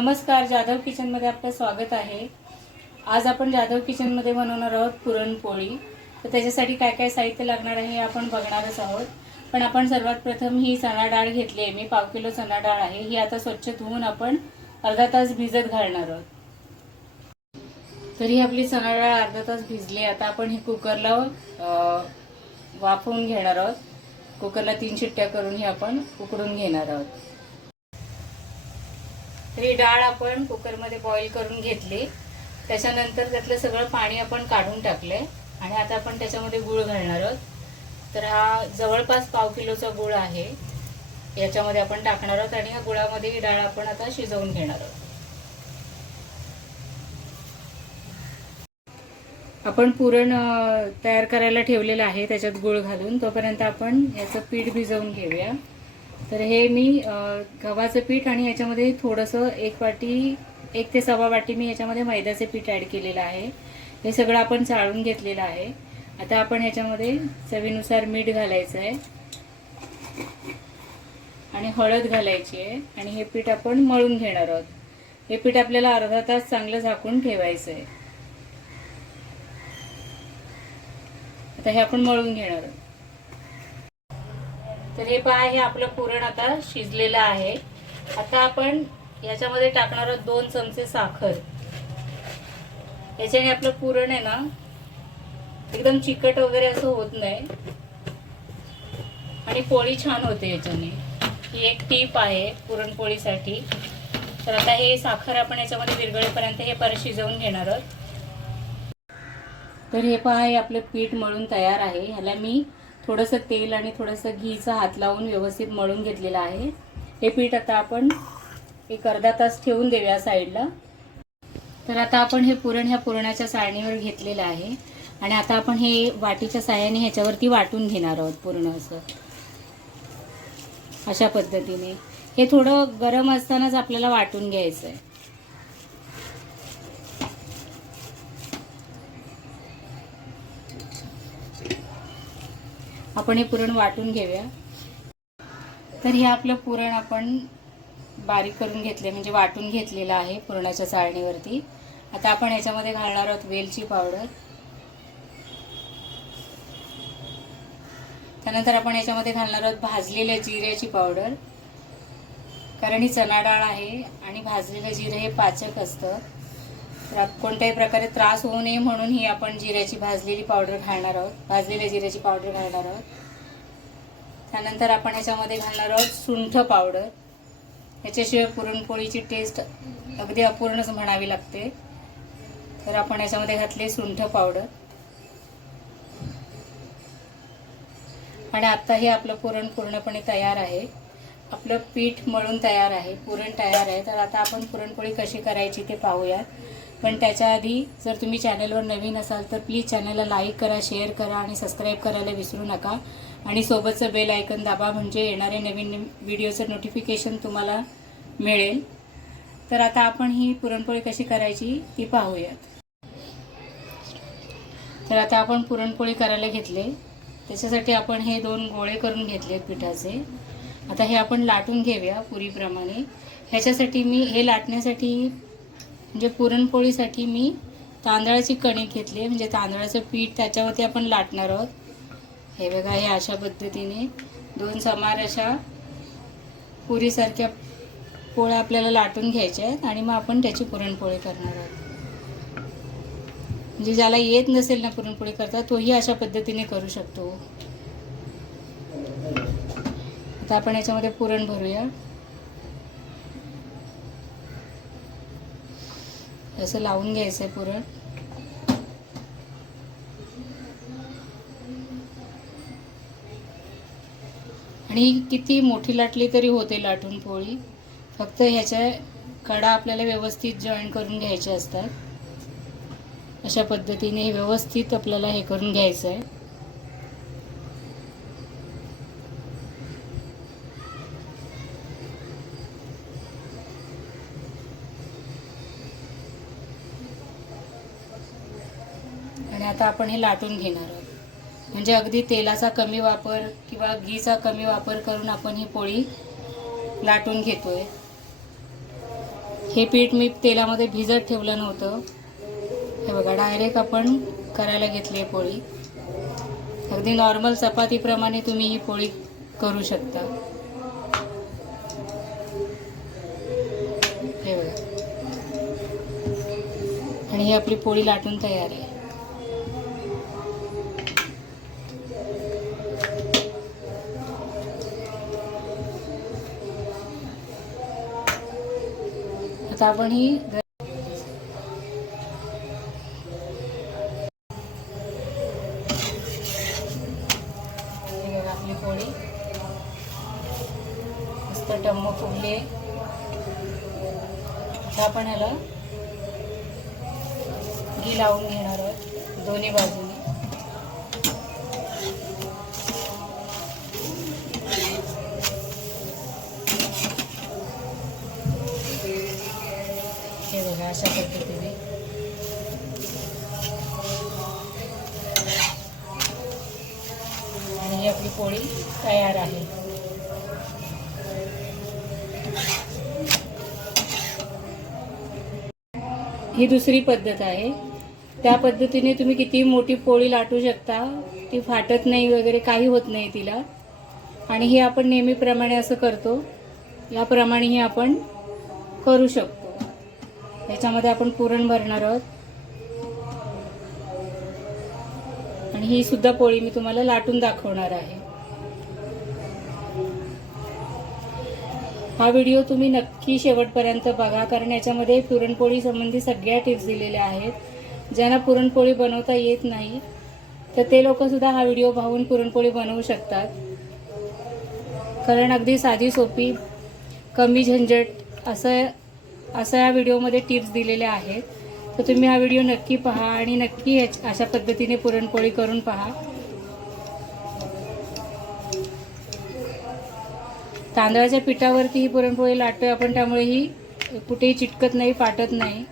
नमस्कार, जाधव किचनमध्ये आपलं स्वागत आहे। आज आपण जाधव किचनमध्ये बनवणार आहोत पुरणपोळी। तर त्याच्यासाठी काय काय साहित्य लागणार आहे हे आपण बघणारच आहोत। पण आपण सर्वात प्रथम ही चणा डाळ घेतली आहे, मी 1/2 किलो चणा डाळ आहे। ही आता स्वच्छ धुवून आपण अर्धा तास भिजत घालणार आहोत। तर ही आपली चणा डाळ अर्धा तास भिजली। आता आपण हे कुकरला वाफवून घेणार आहोत। कुकरला 3 शिट्ट्या करून ही आपण उकडून घेणार आहोत। ही डाळ आपण कुकरमध्ये बॉईल करून घेतली। त्याच्यानंतर त्यातलं सगळं पाणी आपण काढून टाकले आणि आता आपण त्याच्यामध्ये गूळ घालणार आहोत। तर हा जवळपास 1/2 किलोचा गूळ आहे, याच्यामध्ये आपण टाकणार आहोत आणि या गुळामध्ये ही डाळ आपण आता शिजवून घेणार आहोत। आपण पुरण तयार करायला ठेवलेलं आहे, त्याच्यात गूळ घालून। तोपर्यंत आपण याचं पीठ भिजवून घेऊया। तर हे मी गव्हाचं पीठ आणि याच्यामध्ये थोडंसं 1 ते 1.25 वाटी मी याच्यामध्ये मैद्याचे पीठ ॲड केलेलं आहे। हे सगळं आपण चाळून घेतलेलं आहे। आता आपण याच्यामध्ये चवीनुसार मीठ घालायचं आहे आणि हळद घालायची आहे आणि हे पीठ आपण मळून घेणार आहोत। हे पीठ आपल्याला अर्धा तास चांगलं झाकून ठेवायचं आहे। आता हे आपण मळून घेणार आहोत। तर हे पहा, हे आपलं पुरण आता शिजलेलं आहे। आता आपण याच्यामध्ये टाकणार आहोत 2 चमचे साखर। याच्याने आपलं पुरण आहे ना एकदम चिकट वगैरे असं होत नाही आणि पोळी छान होते याच्याने। ही एक टीप आहे पुरणपोळीसाठी। तर आता हे साखर आपण याच्यामध्ये विरघळेपर्यंत हे परत शिजवून घेणार आहोत। तर हे पहा, हे आपलं पीठ मळून तयार आहे। ह्याला मी थोडंसं तेल आणि थोडंसं घीचा हात लावून व्यवस्थित मळून घेतलेलं आहे। हे पीठ आता आपण एक अर्धा तास ठेवून देऊया साईडला। तर आता आपण हे पुरण ह्या पुरणाच्या चाळणीवर घेतलेलं आहे आणि आता आपण हे वाटीच्या साहाय्याने ह्याच्यावरती वाटून घेणार आहोत पूर्ण असं, अशा पद्धतीने। हे थोडं गरम असतानाच आपल्याला वाटून घ्यायचं आहे। आपण हे पुरण वाटून घेऊया। तर हे आपलं पुरण आपण बारीक करून घेतले, म्हणजे वाटून घेतलेलं आहे पुरणाच्या चाळणीवरती। आता आपण याच्यामध्ये घालणार आहोत वेलची पावडर। त्यानंतर आपण याच्यामध्ये घालणार आहोत भाजलेल्या जिऱ्याची पावडर, कारण ही चणा डाळ आहे आणि भाजलेलं जिरे हे पाचक असतं। तर कोणत्याही प्रकारे त्रास होऊ नये म्हणून ही आपण जिऱ्याची भाजलेली पावडर घालणार आहोत, भाजलेल्या जिऱ्याची पावडर घालणार आहोत। त्यानंतर आपण याच्यामध्ये घालणार आहोत सुंठ पावडर। याच्याशिवाय पुरणपोळीची टेस्ट अगदी अपूर्णच म्हणावी लागते। तर आपण याच्यामध्ये घातले सुंठ पावडर आणि आता हे आपलं पुरण पूर्णपणे तयार आहे। आपलं पीठ मळून तयार आहे, पुरण तयार आहे। तर आता आपण पुरणपोळी कशी करायची ते पाहूया। पण त्याच्या आधी जर तुम्ही चॅनलवर नवीन असाल तर प्लीज चॅनलला लाईक करा, शेअर करा आणि सबस्क्राईब करायला विसरू नका आणि सोबतचं बेल आयकन दाबा, म्हणजे येणारे नवीन व्हिडिओचं नोटिफिकेशन तुम्हाला मिळेल। तर आता आपण ही पुरणपोळी कशी करायची ती पाहूयात। तर आता आपण पुरणपोळी करायला घेतले, त्याच्यासाठी आपण हे 2 गोळे करून घेतले पिठाचे। आता हे आपण लाटून घेऊया पुरीप्रमाणे। ह्याच्यासाठी मी हे लाटण्यासाठी, म्हणजे पुरणपोळीसाठी मी तांदळाची कणिक घेतली, म्हणजे तांदळाचं पीठ त्याच्यावरती आपण लाटणार आहोत। हे बघा, हे अशा पद्धतीने 2 समान अशा पुरीसारख्या पोळ्या आपल्याला लाटून घ्यायच्या आहेत आणि मग आपण त्याची पुरणपोळी करणार आहोत। म्हणजे ज्याला येत नसेल ना पुरणपोळी करता, तोही अशा पद्धतीने करू शकतो। आता आपण याच्यामध्ये पुरण भरूया। असं लावून घ्यायचं आहे पुरण। आणि किती मोठी लाटली तरी होते लाटून पोळी, फक्त ह्याच्या कडा आपल्याला व्यवस्थित जॉईन करून घ्यायचे असतात। अशा पद्धतीने व्यवस्थित आपल्याला हे करून घ्यायचं आहे। आणि आता आपण हे लाटून घेणार आहोत, म्हणजे अगदी तेलाचा कमी वापर किंवा घीचा कमी वापर करून आपण ही पोळी लाटून घेतोय। हे पीठ मी तेलामध्ये भिजत ठेवलं नव्हतं. हे बघा, डायरेक्ट आपण करायला घेतली पोळी. अगदी नॉर्मल चपातीप्रमाणे तुम्ही ही पोळी करू शकता. हे बघा, आणि ही आपली पोळी लाटून तयार आहे. आता आपण ही आपली पोळी मस्त टम्म फुगली. आता आपण ह्याला घी लावून घेणार आहोत दोन्ही बाजूने. हे बघा, अशा पद्धतीने आणि ही आपली पोळी तयार आहे. ही दुसरी पद्धत आहे. त्या पद्धतीने तुम्ही किती मोठी पोळी लाटू शकता, ती फाटत नाही वगैरे, काही होत नाही तिला. आणि हे आपण नेहमीप्रमाणे असं करतो, याप्रमाणेही आपण करू शकतो. याच्यामध्ये आपण पुरण भरणार आहोत. आणि ही सुद्धा पोळी मी तुम्हाला लाटून दाखवणार आहे. हा व्हिडिओ तुम्ही नक्की शेवटपर्यंत बघा, कारण याच्यामध्ये पुरणपोळी संबंधी सगळ्या टिप्स दिलेल्या आहेत. ज्यांना पुरणपोळी बनवता येत नाही तर ते लोक सुद्धा हा व्हिडिओ पाहून पुरणपोळी बनवू शकतात. कारण अगदी साधी सोपी, कमी झंझट असं या व्हिडिओमध्ये टिप्स दिलेल्या आहेत. तर तुम्ही हा व्हिडिओ नक्की पहा आणि नक्की अशा पद्धतीने पुरणपोळी करून पहा. तांदळाच्या पिठावरती ही पुरणपोळी लाटतोय आपण, त्यामुळे ही कुठेही चिटकत नाही, फाटत नाही.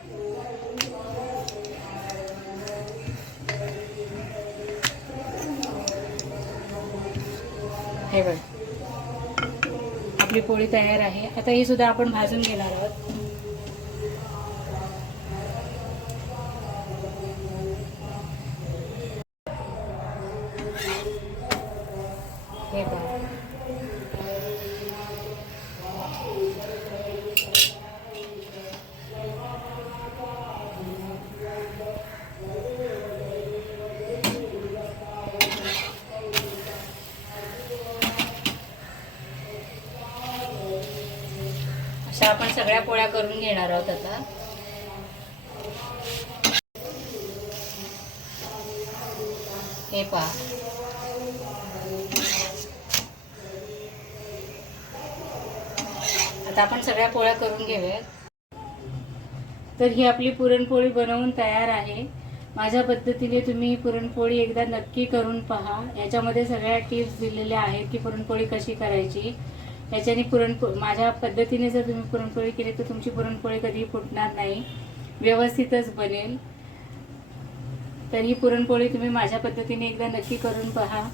हे बघ, आपली पोळी तयार आहे. आता ही सुद्धा आपण भाजून घेणार आहोत. हे बघ, अशा आपण सगळ्या पोळ्या करून घेणार आहोत. आता हे पहा, आता आपण सगळ्या पोळ्या करून घेऊयात. तर ही आपली पुरणपोळी बनवून तयार आहे. माझ्या पद्धतीने तुम्ही पुरणपोळी एकदा नक्की करून पहा. याच्यामध्ये सगळ्या टिप्स दिलेल्या आहेत की पुरणपोळी कशी करायची. याच्याने माझ्या पद्धतीने जर तुम्ही पुरणपोळी केली तर तुमची पुरणपोळी कधीही फुटणार नाही, व्यवस्थितच बनेल. तर ही पुरणपोळी तुम्ही माझ्या पद्धतीने एकदा नक्की करून पहा.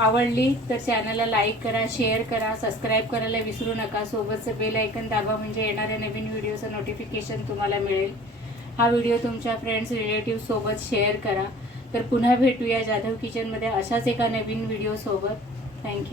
आवडली तर चॅनलला लाईक करा, शेअर करा, सबस्क्राईब करायला विसरू नका. सोबतचं बेल आयकन दाबा, म्हणजे येणाऱ्या नवीन व्हिडिओचं नोटिफिकेशन तुम्हाला मिळेल. हा व्हिडिओ तुमच्या फ्रेंड्स, रिलेटिव्ह सोबत शेअर करा. तर पुन्हा भेटूया जाधव किचनमध्ये अशाच एका नवीन व्हिडिओ सोबत. थँक्यू.